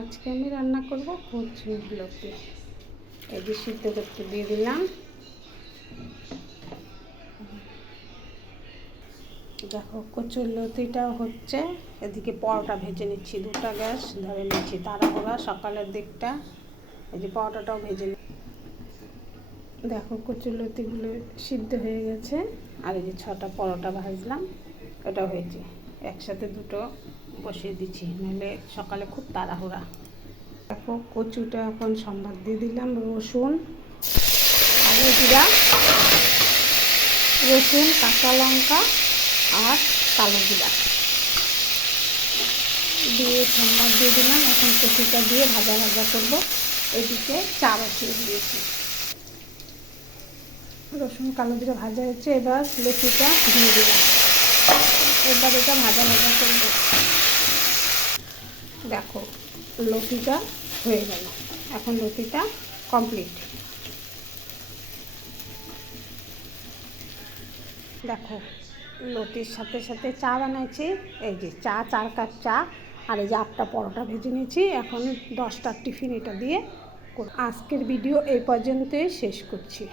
আজকে আমি রান্না করব কচুর লতি। এই যে সিদ্ধ করতে দিয়ে দিলাম। দেখো কচুর লতিটা হচ্ছে, এদিকে পরোটা ভেজে নিচ্ছি। দুটা গ্যাস ধরে নিচ্ছি, তাড়াহুড়া সকালের দিকটা। এই যে পরোটাটাও ভেজে নিচ্ছি। দেখো কচুর লতিগুলো সিদ্ধ হয়ে গেছে। আর এই যে 6টা পরোটা ভাজলাম, ওটা হয়েছে। একসাথে দুটো বসিয়ে দিচ্ছি, নাহলে সকালে খুব তাড়াহুড়া। দেখো কচুটা এখন সম্বাদ দিয়ে দিলাম। রসুন, আলু, জিরা, রসুন, কাঁচা লঙ্কা আর কালো জিরা দিয়ে সম্বাদ দিয়ে দিলাম। এখন কচুটা দিয়ে ভাজা ভাজা করবো। এদিকে চা বসিয়ে দিয়েছি। রসুন কালো জিরা ভাজা হচ্ছে, এবার লতিটা দিয়ে দিলাম। এবার এটা ভাজা ভাজা করবো। দেখো লতিটা হয়ে গেল, এখন লতিটা কমপ্লিট। দেখো লতির সাথে সাথে চা বানাইছি। এই যে 4 কাপ চা, আর এই যে 8টা পরোটা ভেজে নিয়েছি। এখন 10টার টিফিন এটা দিয়ে। আজকের ভিডিও এই পর্যন্তই শেষ করছি।